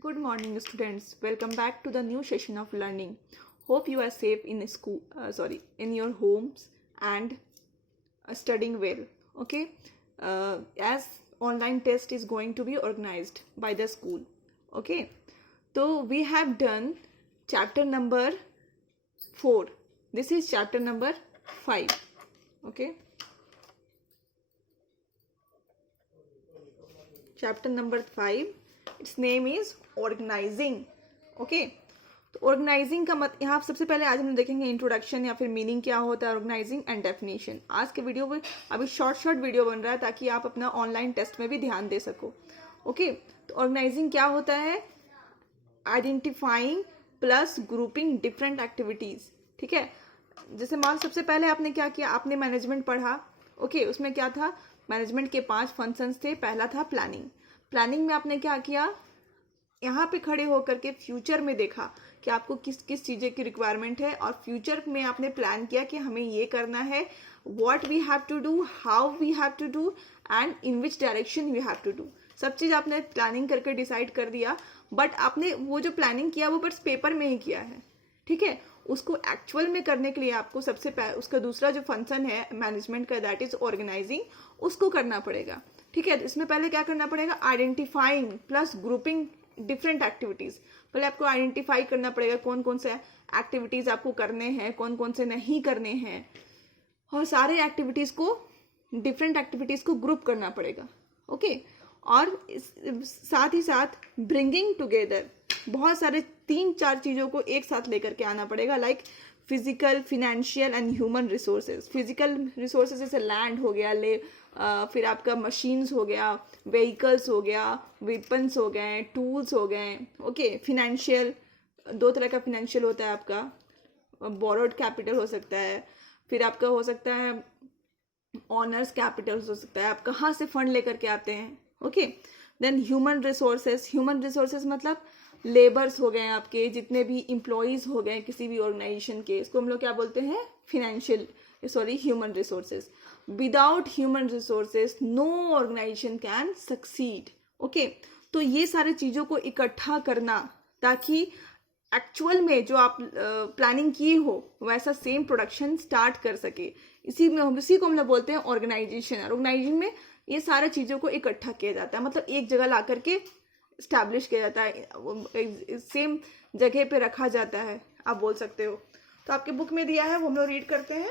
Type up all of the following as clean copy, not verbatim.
Good morning, students. Welcome back to the new session of learning. Hope you are safe in school, in your homes and studying well. Okay, as online test is going to be organized by the school. Okay, so we have done chapter number 4. This is chapter number 5. Okay, chapter number 5. Its name is organising. Okay, तो organising का मत यहाँ सबसे पहले आज हम देखेंगे introduction या फिर मीनिंग क्या होता है ऑर्गेनाइजिंग एंड डेफिनेशन. आज के वीडियो में अभी शॉर्ट वीडियो बन रहा है ताकि आप अपना ऑनलाइन टेस्ट में भी ध्यान दे सको. ओके, तो ऑर्गेनाइजिंग क्या होता है? Identifying plus grouping different activities. ठीक है, जैसे मान सबसे पहले आपने क्या किया, आपने मैनेजमेंट पढ़ा. ओके, उसमें क्या था? मैनेजमेंट के 5 फंक्शंस थे. पहला था प्लानिंग. प्लानिंग में आपने क्या किया? यहाँ पे खड़े होकर के फ्यूचर में देखा कि आपको किस किस चीज़ें की रिक्वायरमेंट है और फ्यूचर में आपने प्लान किया कि हमें ये करना है. What we have to do, how we have to do and in which direction we have to do. सब चीज़ आपने प्लानिंग करके डिसाइड कर दिया. बट आपने वो जो प्लानिंग किया वो बस पेपर में ही किया है. ठीक है, उसको एक्चुअल में करने के लिए आपको सबसे पहले उसका दूसरा जो फंक्शन है मैनेजमेंट का, दैट इज ऑर्गेनाइजिंग, उसको करना पड़ेगा. ठीक है, इसमें पहले क्या करना पड़ेगा? Identifying plus grouping different activities. पहले आपको आइडेंटिफाई करना पड़ेगा कौन कौन से एक्टिविटीज आपको करने हैं, कौन कौन से नहीं करने हैं, और सारे एक्टिविटीज को, डिफरेंट एक्टिविटीज को ग्रुप करना पड़ेगा. ओके, और साथ ही साथ ब्रिंगिंग टुगेदर बहुत सारे 3-4 चीजों को एक साथ लेकर के आना पड़ेगा. Like physical, financial and human resources. Physical resources जैसे लैंड हो गया, फिर आपका मशीन्स हो गया, व्हीकल्स हो गया, वेपन्स हो गए, टूल्स हो गए. ओके, फिनेंशियल, 2 तरह का फिनेंशियल होता है आपका. बोरोड कैपिटल हो सकता है, फिर आपका हो सकता है ऑनर्स कैपिटल हो सकता है. आप कहाँ से फंड लेकर के आते हैं. Okay, then human resources. Human resources मतलब लेबर्स हो गए आपके, जितने भी एम्प्लॉयज हो गए किसी भी ऑर्गेनाइजेशन के, इसको हम लोग क्या बोलते हैं? Human resources. Without human resources no organisation can succeed. Okay, तो ये सारे चीजों को इकट्ठा करना ताकि एक्चुअल में जो आप प्लानिंग किए हो वैसा सेम प्रोडक्शन स्टार्ट कर सके. इसी को हम लोग बोलते हैं ऑर्गेनाइजेशन. ऑर्गेनाइजेशन में ये सारे चीजों को इकट्ठा किया जाता है, मतलब एक जगह ला करके स्टैब्लिश किया जाता है, सेम जगह पे रखा जाता है, आप बोल सकते हो. तो आपके बुक में दिया है, वो हम लोग रीड करते हैं.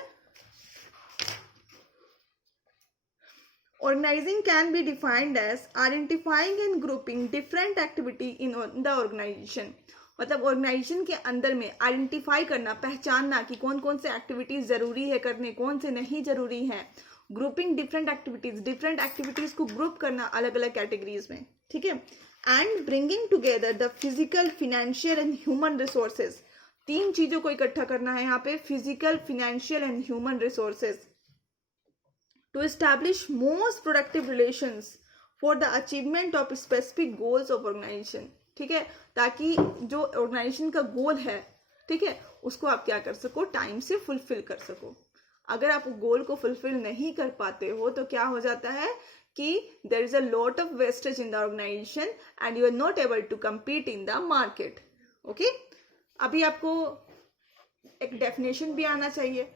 Organizing can be defined as identifying and grouping different activity in the organization. मतलब ऑर्गेनाइजेशन के अंदर में आइडेंटिफाई करना, पहचानना कि कौन कौन से एक्टिविटीज जरूरी है करने, कौन से नहीं जरूरी है. ग्रुपिंग डिफरेंट एक्टिविटीज को ग्रुप करना अलग अलग कैटेगरीज में. ठीक है, and bringing together the physical, financial and human resources. 3 चीजों को इकट्ठा करना है यहाँ पे, physical, financial and human resources, to establish most productive relations for the achievement of specific goals of organization. ठीक है, ताकि जो ऑर्गेनाइजेशन का गोल है, ठीक है, उसको आप क्या कर सको? टाइम से फुलफिल कर सको. अगर आप गोल को फुलफिल नहीं कर पाते हो तो क्या हो जाता है कि there is a lot of wastage in the organisation and you are not able to compete in the market. Okay, अभी आपको एक डेफिनेशन भी आना चाहिए.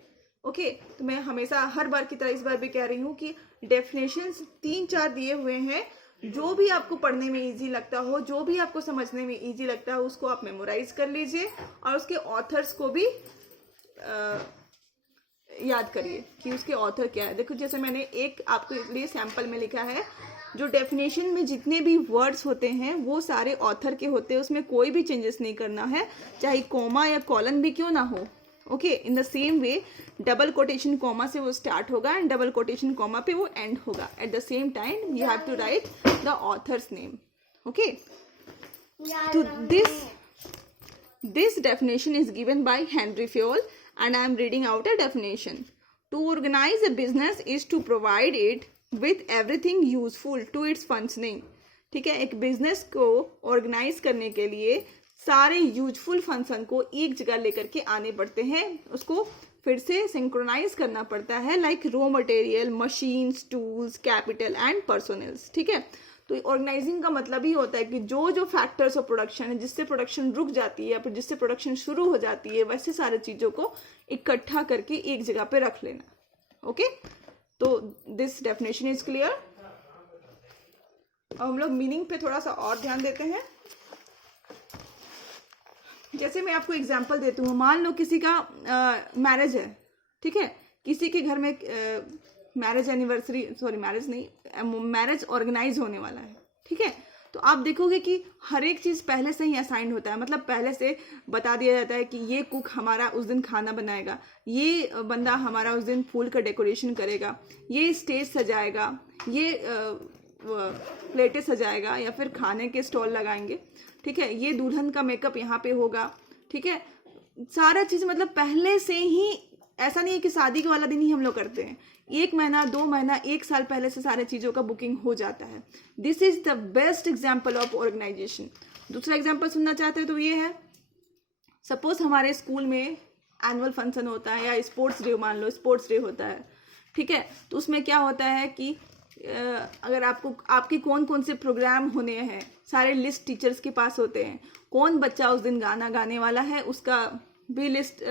ओके, तो मैं हमेशा हर बार की तरह इस बार भी कह रही हूँ कि डेफिनेशंस 3-4 दिए हुए हैं. जो भी आपको पढ़ने में इजी लगता हो, जो भी आपको समझने में इजी लगता हो, उसको आप मेमोराइज कर लीजिए और उसके ऑथर्स को भी याद करिए कि उसके ऑथर क्या है. देखो, जैसे मैंने एक आपके लिए सैंपल में लिखा है, जो डेफिनेशन में जितने भी वर्ड्स होते हैं वो सारे ऑथर के होते हैं, उसमें कोई भी चेंजेस नहीं करना है, चाहे कोमा या कॉलन भी क्यों ना हो. Okay, in the same way double quotation comma से वो स्टार्ट होगा एंड डबल कोटेशन कॉमा पे वो एंड होगा. At the same time you have to write the author's name. Okay, तो this definition is given by Henry Fayol and I am reading out a definition. To organize a business is to provide it with everything useful to its functioning. ठीक है, एक business को organise करने के लिए सारे useful function को एक जगह लेकर के आने पड़ते हैं, उसको फिर से सिंक्रोनाइज करना पड़ता है, like raw material, machines, tools, capital and personnels. ठीक है, तो ऑर्गेनाइजिंग का मतलब ही होता है कि जो जो फैक्टर्स ऑफ प्रोडक्शन है, जिससे प्रोडक्शन रुक जाती है या फिर जिससे प्रोडक्शन शुरू हो जाती है, वैसे सारे चीज़ों को इकट्ठा करके एक जगह पे रख लेना। ओके, तो दिस डेफिनेशन इज क्लियर। अब हम लोग मीनिंग पे थोड़ा सा और ध्यान देते हैं। जैसे मैं आपको एग्जांपल देती हूँ, मान लो किसी का मैरिज है, ठीक है, किसी के घर में मैरिज एनिवर्सरी, सॉरी मैरिज नहीं, मैरिज ऑर्गेनाइज होने वाला है, ठीक है। तो आप देखोगे कि हर एक चीज़ पहले से ही असाइंड होता है, मतलब पहले से बता दिया जाता है कि ये कुक हमारा उस दिन खाना बनाएगा, ये बंदा हमारा उस दिन फूल का डेकोरेशन करेगा, ये स्टेज सजाएगा, ये प्लेटें सजाएगा या फिर खाने के स्टॉल लगाएंगे, ठीक है, ये दुल्हन का मेकअप यहाँ पे होगा, ठीक है। सारा चीज़ मतलब पहले से ही, ऐसा नहीं है कि शादी के वाला दिन ही हम लोग करते हैं, 1 महीना 2 महीना 1 साल पहले से सारे चीज़ों का बुकिंग हो जाता है। This is the best example of organisation. दूसरा एग्जाम्पल सुनना चाहते हो तो ये है, सपोज हमारे स्कूल में एनुअल फंक्शन होता है या स्पोर्ट्स डे, मान लो स्पोर्ट्स डे होता है, ठीक है। तो उसमें क्या होता है कि अगर आपके कौन कौन से प्रोग्राम होने हैं, सारे लिस्ट टीचर्स के पास होते हैं, कौन बच्चा उस दिन गाना गाने वाला है उसका भी लिस्ट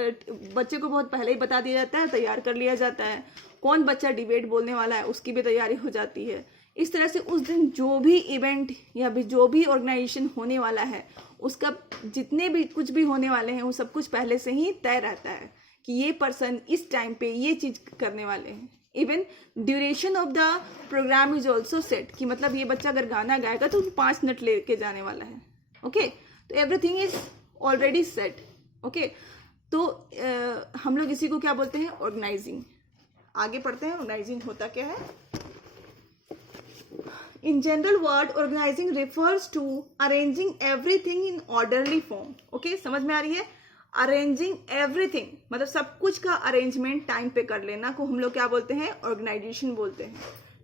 बच्चे को बहुत पहले ही बता दिया जाता है, तैयार कर लिया जाता है, कौन बच्चा डिबेट बोलने वाला है उसकी भी तैयारी हो जाती है। इस तरह से उस दिन जो भी इवेंट या भी जो भी ऑर्गेनाइजेशन होने वाला है, उसका जितने भी कुछ भी होने वाले हैं वो सब कुछ पहले से ही तय रहता है कि ये पर्सन इस टाइम पे ये चीज़ करने वाले हैं। Even duration of the programme is also set, कि मतलब ये बच्चा अगर गाना गाएगा तो 5 मिनट लेके जाने वाला है। ओके, तो everything is already set. Okay, तो हम लोग इसी को क्या बोलते हैं, ऑर्गेनाइजिंग। आगे पढ़ते हैं ऑर्गेनाइजिंग होता क्या है। In general word organising refers to arranging everything in orderly form. Okay, समझ में आ रही है। अरेंजिंग एवरीथिंग मतलब सब कुछ का अरेंजमेंट टाइम पे कर लेना को हम लोग क्या बोलते हैं, ऑर्गेनाइजेशन बोलते हैं,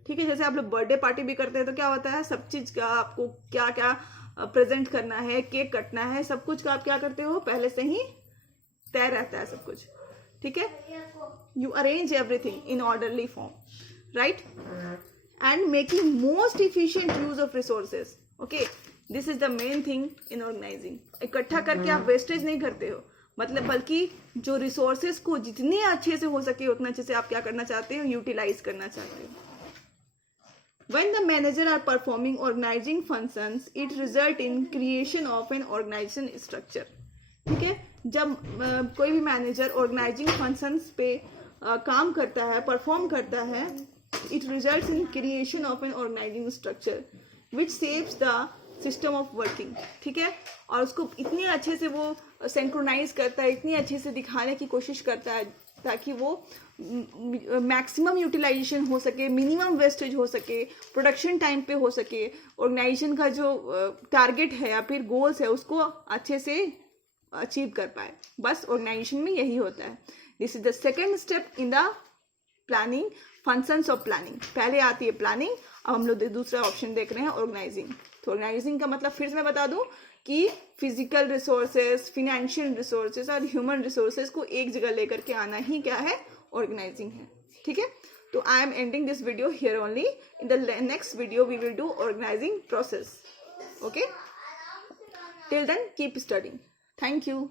ठीक है। जैसे आप लोग बर्थडे पार्टी भी करते हैं तो क्या होता है, सब चीज का आपको क्या क्या प्रेजेंट करना है, केक कटना है, सब कुछ का आप क्या करते हो, पहले से ही तय रहता है सब कुछ, ठीक है। You arrange everything in orderly form, right, and making most efficient use of resources. Okay, this is the main thing in organising. इकट्ठा करके आप वेस्टेज नहीं करते हो, मतलब बल्कि जो रिसोर्सेज को जितने अच्छे से हो सके उतना अच्छे से आप क्या करना चाहते हो, यूटिलाइज करना चाहते हो। When the manager are performing organizing functions, it result in creation of an organization structure. ठीक है, जब कोई भी मैनेजर ऑर्गेनाइजिंग फंक्शंस पे काम करता है, परफॉर्म करता है, it results in creation of an organising structure which saves the system of working. ठीक है, और उसको इतने अच्छे से वो सिंक्रोनाइज करता है, इतनी अच्छे से दिखाने की कोशिश करता है ताकि वो मैक्सिमम यूटिलाइजेशन हो सके, मिनिमम वेस्टेज हो सके, प्रोडक्शन टाइम पे हो सके, ऑर्गेनाइजेशन का जो टारगेट है या फिर गोल्स है उसको अच्छे से अचीव कर पाए। बस ऑर्गेनाइजेशन में यही होता है। This is the second step in the planning, functions of planning. पहले आती है प्लानिंग, अब हम लोग दूसरा ऑप्शन देख रहे हैं ऑर्गेनाइजिंग। तो ऑर्गेनाइजिंग का मतलब फिर से मैं बता दूं कि फिजिकल रिसोर्सेज, फिनेंशियल रिसोर्सेज और ह्यूमन रिसोर्सेज को एक जगह लेकर के आना ही क्या है, ऑर्गेनाइजिंग है। ठीक है, तो I am ending this video here only. In the next video we will do organising process. Okay, till then keep studying. Thank you.